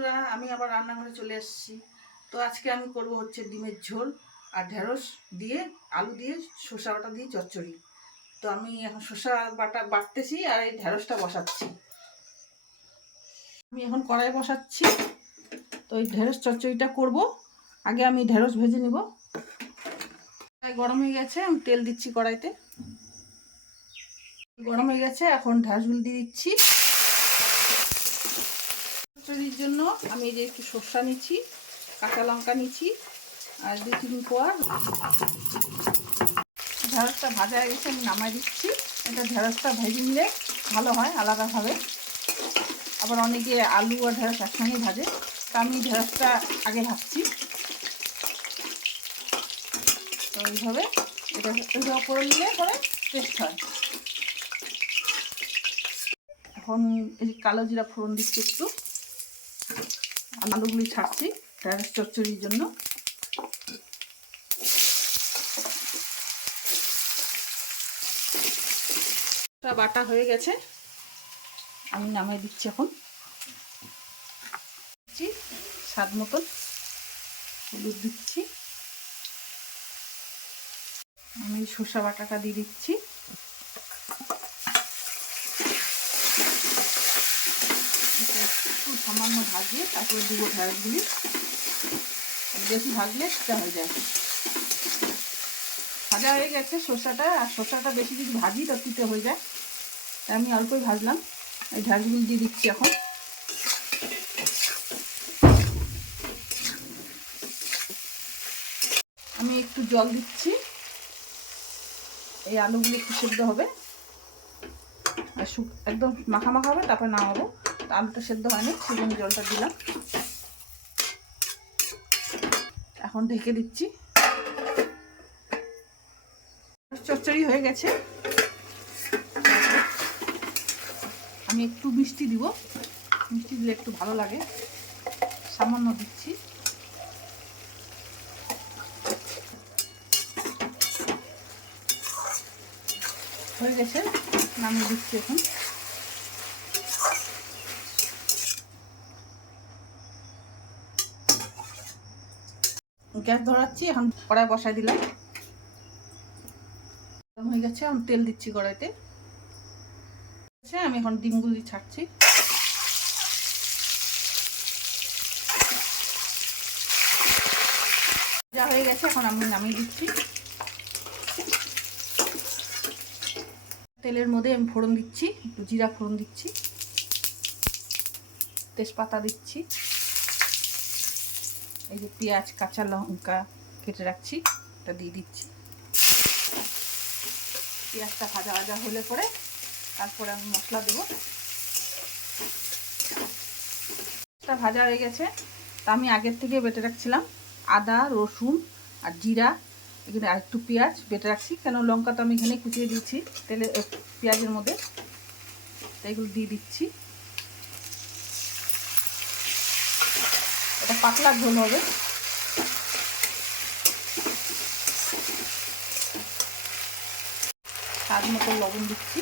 বন্ধুরা, আমি আবার রান্নাঘরে চলে এসেছি। তো আজকে আমি করব হচ্ছে ডিমের ঝোল আর ঢেঁড়স দিয়ে আলু দিয়ে শসা বাটা দিয়ে চচ্চড়ি। তো আমি এখন শসা বাটা বাটতেছি আর এই ঢেঁড়সটা বসাচ্ছি। আমি এখন কড়াই বসাচ্ছি। তো এই ঢেঁড়স চচ্চড়িটা করব। আগে আমি ঢেঁড়স ভেজে নিব। গরম হয়ে গেছে, আমি তেল দিচ্ছি কড়াইতে। গরম হয়ে গেছে, এখন ঢেঁড়সগুলো দিয়ে দিচ্ছি। চচ্চড়ির জন্য আমি এই যে একটু সরষা নিচ্ছি, কাঁচা লঙ্কা নিচ্ছি আর 2-3 কোয়া। ঢেঁড়সটা ভাজা হয়ে গেছে, আমি নামাই দিচ্ছি। এটা ঢেঁড়সটা ভেজে নিলে ভালো হয় আলাদাভাবে। আবার অনেকে আলু আর ঢেঁড়স একসঙ্গেই ভাজে, তা আমি ঢেঁড়সটা আগে ভাজছি। তো এইভাবে এটা করে নিলে পরে টেস্ট হয়। এখন এই কালো জিরা ফোড়ন দিচ্ছি একটু। আলুগুলি ছাড়ছি ঢেঁড়স চচ্চড়ির জন্য। বাটা হয়ে গেছে, আমি নামিয়ে দিচ্ছি। এখন স্বাদ মতন হলুদ দিচ্ছি। আমি শসা বাটাটা দিয়ে দিচ্ছি। একটু সামান্য ভাজিয়ে তারপরে দিব ঢেঁড়সগুলি। বেশি ভাজলে সেটা হয়ে যায়। ভাজা হয়ে গেছে শসাটা, আর শসাটা বেশি যদি ভাজি তো তিতে হয়ে যায়, তাই আমি অল্পই ভাজলাম। এই ঢেঁড়সগুলি দিয়ে দিচ্ছি এখন। আমি একটু জল দিচ্ছি, এই আলুগুলি একটু সেদ্ধ হবে আর একদম মাখা মাখা হবে, তারপরে নামাবো। আলুটা সেদ্ধ হয়নি, সেজন্য জলটা দিলাম। এখন ঢেকে দিচ্ছি। চচ্চড়ি হয়ে গেছে। আমি একটু মিষ্টি দিব, মিষ্টি দিলে একটু ভালো লাগে, সামান্য দিচ্ছি। হয়ে গেছে, নামিয়ে দিচ্ছি এখন। গ্যাস ধরাচ্ছি, এখন কড়াই বসাই দিলাম। হয়ে গেছে, এখন তেল দিচ্ছি কড়াইতে। আমি এখন ডিমগুলি ছাড়ছি। যা হয়ে গেছে, এখন আমি নামিয়ে দিচ্ছি। তেলের মধ্যে আমি ফোড়ন দিচ্ছি, একটু জিরা ফোড়ন দিচ্ছি, তেজপাতা দিচ্ছি, এই যে পেঁয়াজ কাঁচা লঙ্কা কেটে রাখছি এটা দিয়ে দিচ্ছি। পেঁয়াজটা ভাজা ভাজা হলে পরে তারপরে আমি মশলা দেবো। ভাজা হয়ে গেছে, তা আমি আগের থেকে বেটে রাখছিলাম আদা রসুন আর জিরা, এখানে আর একটু পেঁয়াজ বেটে রাখছি। কেন লঙ্কা তো আমি এখানে কুচিয়ে দিয়েছি তেলে পেঁয়াজের মধ্যে, তাই এগুলো দিয়ে দিচ্ছি। এটা পাতলা ঝোল হবে। স্বাদ মতো লবণ দিচ্ছি,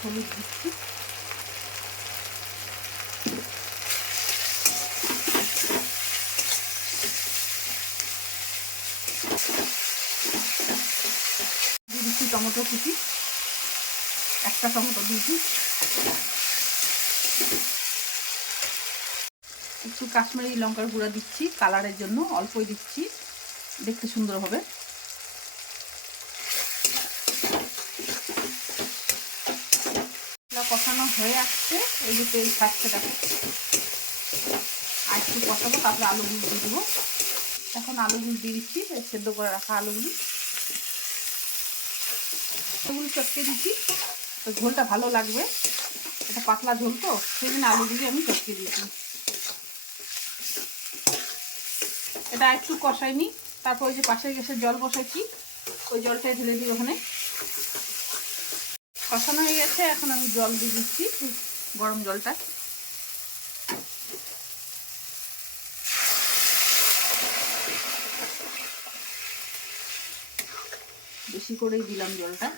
হলুদ দিচ্ছি, দিয়ে দিচ্ছি টমেটো কুচি, একটা টমেটো দিয়েছি। একটু কাশ্মীরি লঙ্কার গুঁড়া দিচ্ছি কালারের জন্য, অল্পই দিচ্ছি, দেখতে সুন্দর হবে। কষানো হয়ে আসছে, এই যে তেল ছাড়ছে দেখো। আর একটু কষাবো, তারপরে আলুগুলো দিয়ে দেবো। এখন আলুগুলো দিয়ে দিচ্ছি, সেদ্ধ করে রাখা আলুগুলি চটকে দিচ্ছি। তো ঝোলটা ভালো লাগবে, এটা পাতলা ঝোল তো, সেই জন্য আলুগুলি আমি চটকে দিয়েছি। এটা একটু কষাইনি, তারপর ওই যে পাশের গ্যাসে জল বসাইছি, ওই জলটাই ঢেলে দিই ওখানে। কষানো হয়ে গেছে, এখন আমি জল দিয়ে দিচ্ছি, গরম জলটা। বেশি করেই দিলাম জলটা।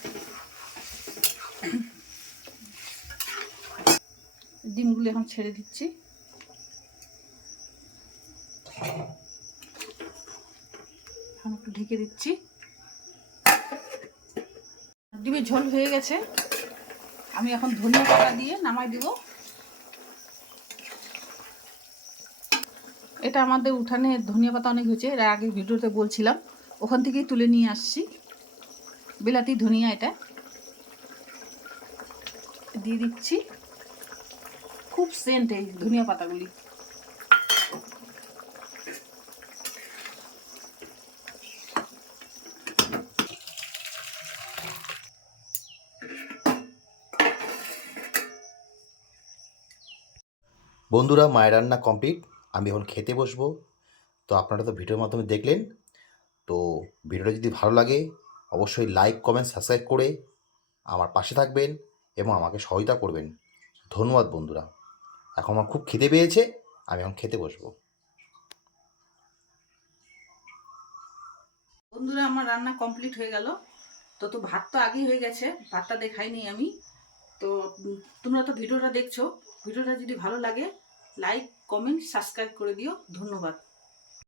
ডিমগুলো এখন ছেড়ে দিচ্ছি। এখন একটু ঢেকে দিচ্ছি। ডিমের ঝোল হয়ে গেছে, আমি এখন ধনিয়া পাতা দিয়ে নামাই দিব। এটা আমাদের উঠানে ধনিয়া পাতা অনেক হয়েছে, এর আগে ভিডিওতে বলছিলাম, ওখান থেকেই তুলে নিয়ে আসছি। বিলাতি ধনিয়া এটা দিয়ে দিচ্ছি। খুব সেন্ট এই ধনিয়া পাতাগুলি। বন্ধুরা, মায়ের রান্না কমপ্লিট, আমি এখন খেতে বসবো। তো আপনারা তো ভিডিওর মাধ্যমে দেখলেন। তো ভিডিওটা যদি ভালো লাগে অবশ্যই লাইক, কমেন্ট, সাবস্ক্রাইব করে আমার পাশে থাকবেন এবং আমাকে সহায়তা করবেন। ধন্যবাদ বন্ধুরা। এখন আমার খুব খিদে পেয়েছে, আমি এখন খেতে বসবো। বন্ধুরা, আমার রান্না কমপ্লিট হয়ে গেল। তো ভাত তো আগেই হয়ে গেছে, ভাতটা দেখাইনি আমি। তো তোমরা তো ভিডিওটা দেখছো, ভিডিওটা যদি ভালো লাগে লাইক, কমেন্ট, সাবস্ক্রাইব করে দিও। ধন্যবাদ।